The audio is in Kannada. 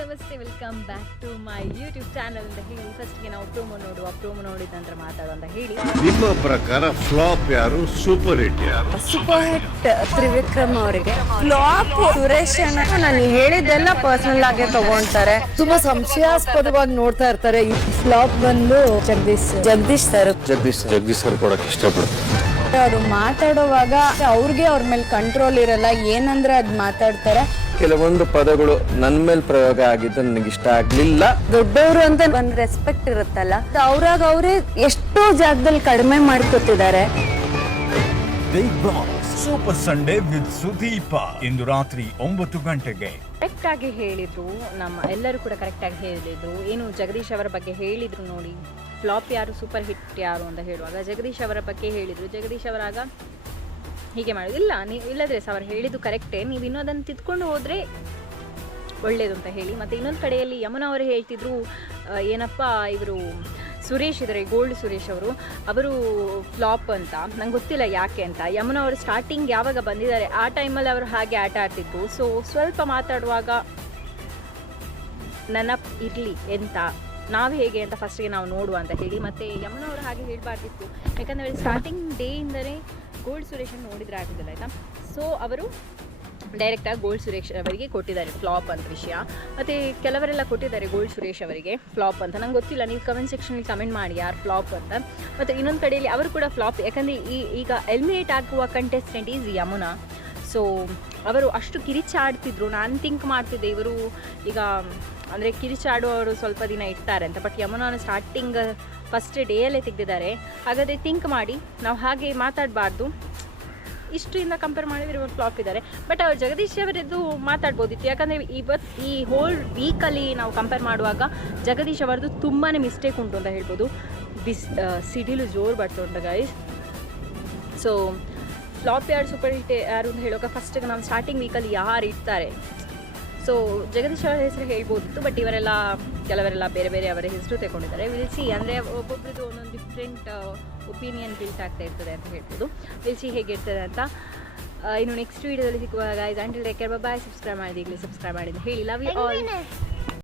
ನಮಸ್ತೆ welcome back to my YouTube channel ಅಂತ ಹೇಳಿ ಫಸ್ಟ್ಗೆ ನಾವು ಪ್ರೋಮೋ ನೋಡುವ ಪ್ರೋಮೋ ನೋಡಿದ ನಂತರ ಮಾತಾಡುವ ಅಂತ ಹೇಳಿ. ನಿಮ್ಮ ಪ್ರಕಾರ ಫ್ಲಾಪ್ ಯಾರು ಸೂಪರ್ ಹಿಟ್ ಯಾರು? ಸೂಪರ್ ಹಿಟ್ ತ್ರಿವಿಕ್ರಮ್ ಅವರಿಗೆ. ಫ್ಲಾಪ್ ಸುರೇಶ್ ಅಣ್ಣ ನಾನು ಹೇಳಿದ್ದೆಲ್ಲ ಪರ್ಸನಲ್ ಆಗಿ ತಗೊಂತಾರೆ. ತುಂಬಾ ಸಂಶಯಾಸ್ಪದವಾಗಿ ನೋಡ್ತಾ ಇರ್ತಾರೆ ಈ ಫ್ಲಾಪ್ ಬಂದು ಜಗದೀಶ್ ಜಗದೀಶ್ ಸರ್ ಜಗದೀಶ್ ಜಗದೀಶ್ ಸರ್ ಕೊಡಕ್ಕೆ ಇಷ್ಟಪಡ್ತಾರೆ ಅವರು ಮಾತಾಡುವಾಗ ಅವ್ರಿಗೆ ಅವ್ರ ಮೇಲೆ ಕಂಟ್ರೋಲ್ ಇರಲ್ಲ ಏನಂದ್ರೆ ಅದ್ ಮಾತಾಡ್ತಾರೆ. ಕೆಲವೊಂದು ಪದಗಳು ನನ್ನ ಮೇಲೆ ಪ್ರಯೋಗ ಆಗಿದ್ದು ನನಗೆ ಇಷ್ಟ ಆಗ್ಲಿಲ್ಲ. ದೊಡ್ಡವರು ಅಂತ ಒಂದ್ ರೆಸ್ಪೆಕ್ಟ್ ಇರುತ್ತಲ್ಲ ಅವ್ರಾಗ ಅವರೇ ಎಷ್ಟೋ ಜಾಗದಲ್ಲಿ ಕಡಿಮೆ ಮಾಡ್ಕೊತಿದ್ದಾರೆ. Bigg Boss super Sunday with Sudeep ಇಂದು ರಾತ್ರಿ ಒಂಬತ್ತು ಗಂಟೆಗೆ. ಕರೆಕ್ಟ್ ಆಗಿ ಹೇಳಿದ್ರು ನಮ್ಮ ಎಲ್ಲರೂ ಕೂಡ ಕರೆಕ್ಟ್ ಆಗಿ ಹೇಳಿದ್ರು. ಏನು ಜಗದೀಶ್ ಅವರ ಬಗ್ಗೆ ಹೇಳಿದ್ರು ನೋಡಿ. ಫ್ಲಾಪ್ ಯಾರು ಸೂಪರ್ ಹಿಟ್ ಯಾರು ಅಂತ ಹೇಳುವಾಗ ಜಗದೀಶ್ ಅವರ ಬಗ್ಗೆ ಹೇಳಿದ್ರು. ಜಗದೀಶ್ ಅವರಾಗ ಹೀಗೆ ಮಾಡೋದು. ಇಲ್ಲ, ನೀವು ಇಲ್ಲದ್ರೆ ಸರ್ ಅವ್ರು ಹೇಳಿದ್ದು ಕರೆಕ್ಟೇ ನೀವು ಇನ್ನೂ ಅದನ್ನು ತಿದ್ಕೊಂಡು ಹೋದರೆ ಒಳ್ಳೇದು ಅಂತ ಹೇಳಿ. ಮತ್ತು ಇನ್ನೊಂದು ಕಡೆಯಲ್ಲಿ ಯಮುನ ಅವರು ಹೇಳ್ತಿದ್ರು ಏನಪ್ಪ ಇವರು ಸುರೇಶ್ ಇದ್ದಾರೆ ಗೋಲ್ಡ್ ಸುರೇಶ್ ಅವರು. ಅವರು ಫ್ಲಾಪ್ ಅಂತ, ನಂಗೆ ಗೊತ್ತಿಲ್ಲ ಯಾಕೆ ಅಂತ. ಯಮುನಾ ಅವರು ಸ್ಟಾರ್ಟಿಂಗ್ ಯಾವಾಗ ಬಂದಿದ್ದಾರೆ, ಆ ಟೈಮಲ್ಲಿ ಅವರು ಹಾಗೆ ಆಟ ಆಡ್ತಿದ್ರು. ಸೊ ಸ್ವಲ್ಪ ಮಾತಾಡುವಾಗ ನೆನಪು ಇರಲಿ ಎಂತ? ನಾವು ಹೇಗೆ ಅಂತ ಫಸ್ಟಿಗೆ ನಾವು ನೋಡುವ ಅಂತ ಹೇಳಿ ಮತ್ತು ಯಮುನಾ ಅವರು ಹಾಗೆ ಹೇಳಬಾರ್ದಿತ್ತು. ಯಾಕಂದರೆ ಸ್ಟಾರ್ಟಿಂಗ್ ಡೇಯಿಂದಲೇ ಗೋಲ್ಡ್ ಸುರೇಶನ್ ನೋಡಿದ್ರೆ ಆಗೋದಿಲ್ಲ, ಆಯಿತಾ? ಸೊ ಅವರು ಡೈರೆಕ್ಟಾಗಿ ಗೋಲ್ಡ್ ಸುರೇಶ್ ಅವರಿಗೆ ಕೊಟ್ಟಿದ್ದಾರೆ ಫ್ಲಾಪ್ ಅಂತ ವಿಷಯ. ಮತ್ತು ಕೆಲವರೆಲ್ಲ ಕೊಟ್ಟಿದ್ದಾರೆ ಗೋಲ್ಡ್ ಸುರೇಶ್ ಅವರಿಗೆ ಫ್ಲಾಪ್ ಅಂತ. ನಂಗೆ ಗೊತ್ತಿಲ್ಲ, ನೀವು ಕಮೆಂಟ್ ಸೆಕ್ಷನಲ್ಲಿ ಕಮೆಂಟ್ ಮಾಡಿ ಯಾರು ಫ್ಲಾಪ್ ಅಂತ. ಮತ್ತು ಇನ್ನೊಂದು ಕಡೆಯಲ್ಲಿ ಅವರು ಕೂಡ ಫ್ಲಾಪ್ ಯಾಕಂದರೆ ಈ ಈಗ ಎಲಿಮಿನೇಟ್ ಆಗುವ ಕಂಟೆಸ್ಟೆಂಟ್ ಈಸ್ ಯಮುನಾ. ಸೊ ಅವರು ಅಷ್ಟು ಕಿರಿಚಾಡ್ತಿದ್ರು. ನಾನು ಥಿಂಕ್ ಮಾಡ್ತಿದ್ದೆ, ಇವರು ಈಗ, ಅಂದರೆ ಕಿರಿಚಾಡುವವರು ಸ್ವಲ್ಪ ದಿನ ಇರ್ತಾರೆ ಅಂತ. ಬಟ್ ಯಮುನಾನ ಸ್ಟಾರ್ಟಿಂಗ್ ಫಸ್ಟ್ ಡೇಯಲ್ಲೇ ತೆಗೆದಿದ್ದಾರೆ. ಹಾಗಾದರೆ ಥಿಂಕ್ ಮಾಡಿ. ನಾವು ಹಾಗೆ ಮಾತಾಡಬಾರ್ದು. ಇಷ್ಟರಿಂದ ಕಂಪೇರ್ ಮಾಡಿದರೆ ಇವರು ಫ್ಲಾಪ್ ಇದ್ದಾರೆ. ಬಟ್ ಅವ್ರು ಜಗದೀಶ್ ಅವರದ್ದು ಮಾತಾಡ್ಬೋದಿತ್ತು. ಯಾಕಂದರೆ ಇವತ್ತು ಈ ಹೋಲ್ ವೀಕಲ್ಲಿ ನಾವು ಕಂಪೇರ್ ಮಾಡುವಾಗ ಜಗದೀಶ್ ಅವರದ್ದು ತುಂಬಾ ಮಿಸ್ಟೇಕ್ ಉಂಟು ಅಂತ ಹೇಳ್ಬೋದು. ಬಿಸ್ ಸಿಡಿಲು ಜೋರು ಬರ್ತಾ ಉಂಟು ಗೈಸ್ ಸೊ ಫ್ಲಾಪ್ ಯಾರು ಸೂಪರ್ ಹಿಟ್ ಯಾರು ಅಂತ ಹೇಳೋಕೆ ಫಸ್ಟಿಗೆ ನಾವು ಸ್ಟಾರ್ಟಿಂಗ್ ವೀಕಲ್ಲಿ ಯಾರು ಇರ್ತಾರೆ ಸೊ ಜಗದೀಶ್ ಅವರ ಹೆಸರು ಹೇಳ್ಬೋದಿತ್ತು ಬಟ್ ಇವರೆಲ್ಲ ಕೆಲವರೆಲ್ಲ ಬೇರೆ ಬೇರೆ ಅವರ ಹೆಸರು ತಗೊಂಡಿದ್ದಾರೆ ವಿಲ್ ಸಿ ಅಂದರೆ ಒಬ್ಬೊಬ್ಬರದ್ದು ಒಂದೊಂದು ಡಿಫ್ರೆಂಟ್ ಒಪಿನಿಯನ್ ಬಿಲ್ಟ್ ಆಗ್ತಾ ಇರ್ತದೆ ಅಂತ ಹೇಳ್ಬೋದು. ವಿಲ್ ಸಿ ಹೇಗಿರ್ತದೆ ಅಂತ. ಇನ್ನು ನೆಕ್ಸ್ಟ್ ವೀಡಿಯೋದಲ್ಲಿ ಸಿಗುವಾಗ ಇದು until take care bye subscribe ಮಾಡಿದ ಈಗಲೇ ಸಬ್ಸ್ಕ್ರೈಬ್ ಮಾಡಿದ್ದು ಹೇಳಿ. Love you all